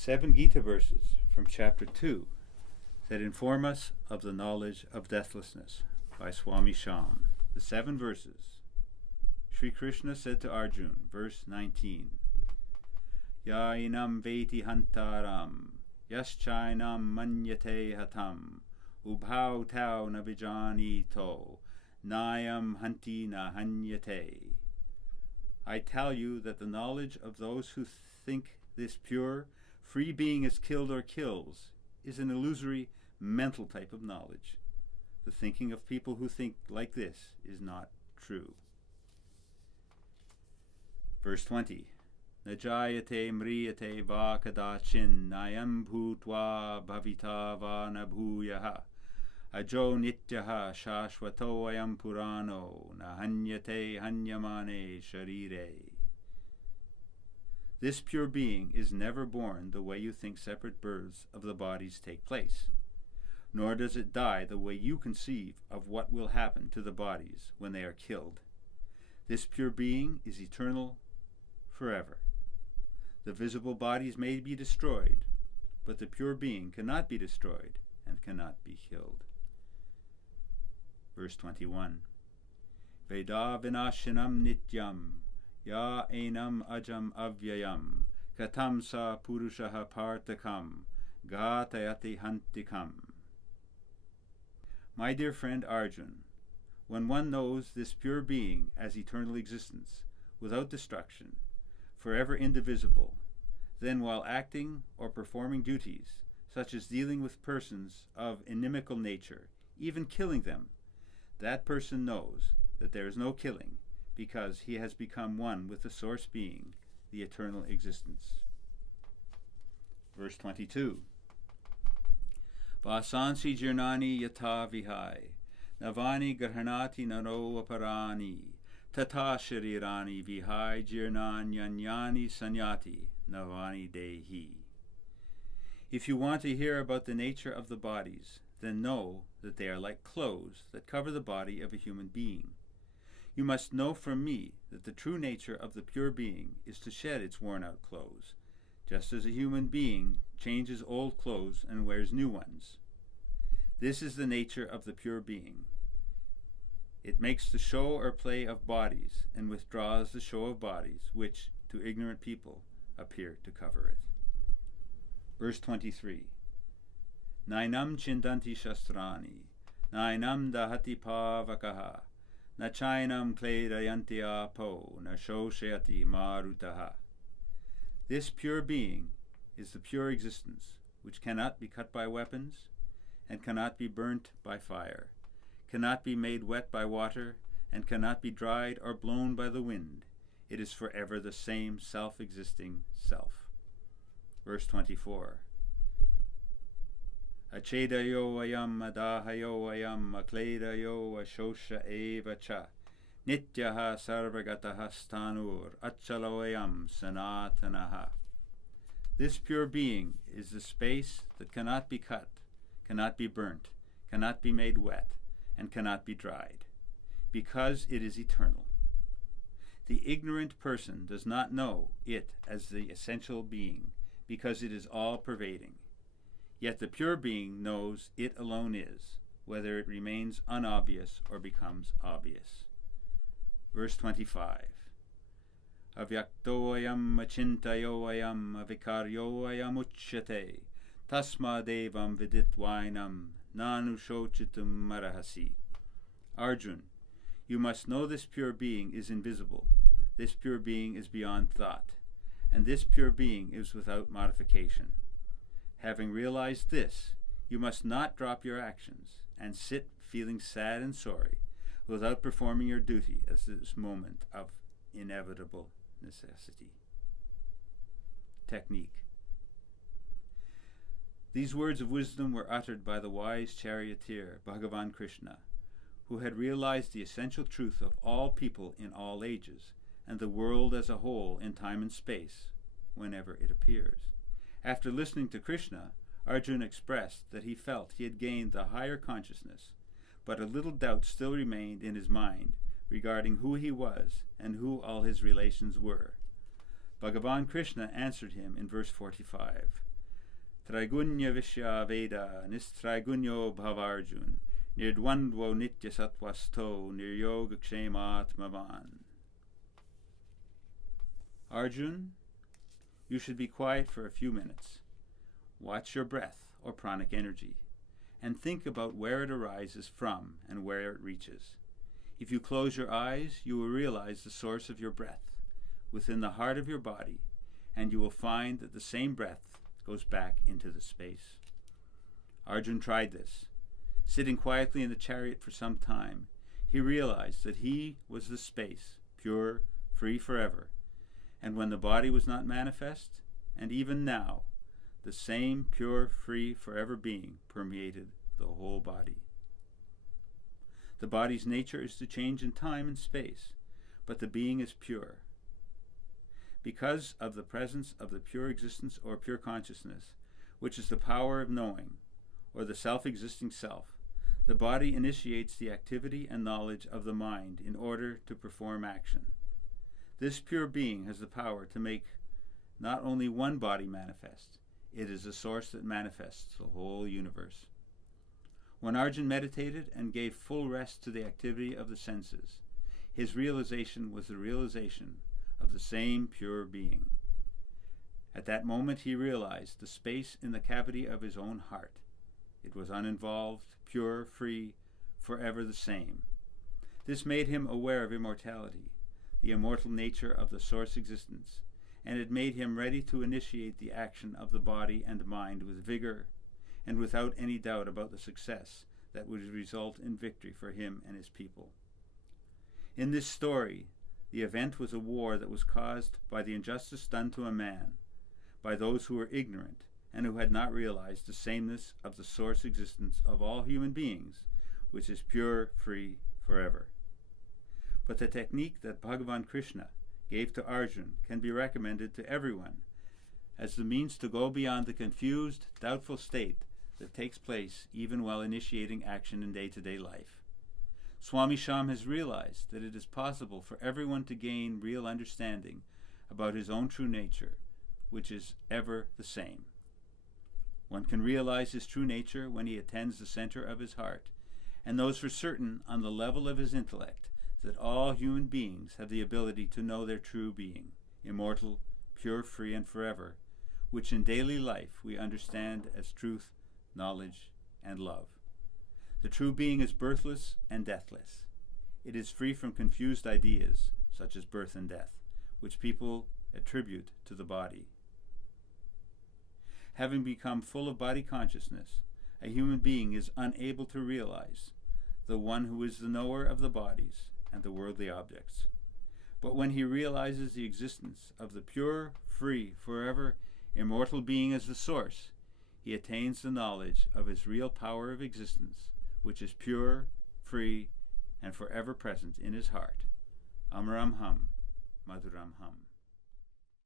7 Gita Verses from Chapter 2 that inform us of the knowledge of deathlessness by Swami Sham. The 7 verses. Sri Krishna said to Arjuna, verse 19, Yainam veti hantaram, yaschainam manyate hatam, ubhau tau navijani to, nayam hanti na hanyate. I tell you that the knowledge of those who think this pure, free being is killed or kills is an illusory mental type of knowledge. The thinking of people who think like this is not true. Verse 20. Najayate mriyate va kadachin nayam bhutva bhavita va nabhuyaha ajo nityaha shashvato ayam purano nahanyate hanyamane sharire. This pure being is never born the way you think separate births of the bodies take place, nor does it die the way you conceive of what will happen to the bodies when they are killed. This pure being is eternal forever. The visible bodies may be destroyed, but the pure being cannot be destroyed and cannot be killed. Verse 21. Veda vinashinam nityam ya enam ajam avyayam katam sa purushaha partakam gatayati hantikam. My dear friend Arjun, when one knows this pure being as eternal existence, without destruction, forever indivisible, then while acting or performing duties, such as dealing with persons of inimical nature, even killing them, that person knows that there is no killing, because he has become one with the source being, the eternal existence. Verse 22. Vasansi jirnani yata vihai, navani garhanati naro aparani, tata sharirani vihai jirnan yanyani sanyati, navani dehi. If you want to hear about the nature of the bodies, then know that they are like clothes that cover the body of a human being. You must know from me that the true nature of the pure being is to shed its worn-out clothes, just as a human being changes old clothes and wears new ones. This is the nature of the pure being. It makes the show or play of bodies and withdraws the show of bodies, which, to ignorant people, appear to cover it. Verse 23. Nainam chindanti shastrani, nainam dahati pavakaha, na chainam kledayanti apo, na shoshayati marutaha. This pure being is the pure existence, which cannot be cut by weapons, and cannot be burnt by fire, cannot be made wet by water, and cannot be dried or blown by the wind. It is forever the same self-existing self. Verse 24. Achedayo ayam adahayo ayam akledayo ashosha eva cha nityaha sarvagataha stanur achaloyam sanatanaha. This pure being is the space that cannot be cut, cannot be burnt, cannot be made wet, and cannot be dried, because it is eternal. The ignorant person does not know it as the essential being, because it is all-pervading. Yet the pure being knows it alone is, whether it remains unobvious or becomes obvious. Verse 25. Avyaktoyam achintayoyam avikaryoyam uchyate tasma devam viditvainam nanushochitum marahasi. Arjun, you must know this pure being is invisible, this pure being is beyond thought, and this pure being is without modification. Having realized this, you must not drop your actions and sit feeling sad and sorry without performing your duty at this moment of inevitable necessity. Technique. These words of wisdom were uttered by the wise charioteer Bhagavan Krishna, who had realized the essential truth of all people in all ages, and the world as a whole in time and space, whenever it appears. After listening to Krishna, Arjuna expressed that he felt he had gained the higher consciousness, but a little doubt still remained in his mind regarding who he was and who all his relations were. Bhagavan Krishna answered him in verse 45. Traigunya Vishya Veda Nistraigunya Bhavarjun Nirdwandvo Nitya Sattvasto Niryoga Kshematmavan. Arjun, you should be quiet for a few minutes. Watch your breath or pranic energy and think about where it arises from and where it reaches. If you close your eyes, you will realize the source of your breath within the heart of your body, and you will find that the same breath goes back into the space. Arjun tried this. Sitting quietly in the chariot for some time, he realized that he was the space, pure, free forever, and when the body was not manifest, and even now, the same pure, free, forever being permeated the whole body. The body's nature is to change in time and space, but the being is pure. Because of the presence of the pure existence or pure consciousness, which is the power of knowing, or the self-existing self, the body initiates the activity and knowledge of the mind in order to perform action. This pure being has the power to make not only one body manifest, it is a source that manifests the whole universe. When Arjun meditated and gave full rest to the activity of the senses, his realization was the realization of the same pure being. At that moment he realized the space in the cavity of his own heart. It was uninvolved, pure, free, forever the same. This made him aware of immortality, the immortal nature of the source existence, and it made him ready to initiate the action of the body and mind with vigor and without any doubt about the success that would result in victory for him and his people. In this story, the event was a war that was caused by the injustice done to a man, by those who were ignorant and who had not realized the sameness of the source existence of all human beings, which is pure, free, forever. But the technique that Bhagavan Krishna gave to Arjun can be recommended to everyone as the means to go beyond the confused, doubtful state that takes place even while initiating action in day-to-day life. Swami Sham has realized that it is possible for everyone to gain real understanding about his own true nature, which is ever the same. One can realize his true nature when he attends the center of his heart and knows for certain on the level of his intellect that all human beings have the ability to know their true being, immortal, pure, free, and forever, which in daily life we understand as truth, knowledge, and love. The true being is birthless and deathless. It is free from confused ideas, such as birth and death, which people attribute to the body. Having become full of body consciousness, a human being is unable to realize the one who is the knower of the bodies and the worldly objects. But when he realizes the existence of the pure, free, forever, immortal being as the source, he attains the knowledge of his real power of existence, which is pure, free, and forever present in his heart. Amaram Hum, Maduram Hum.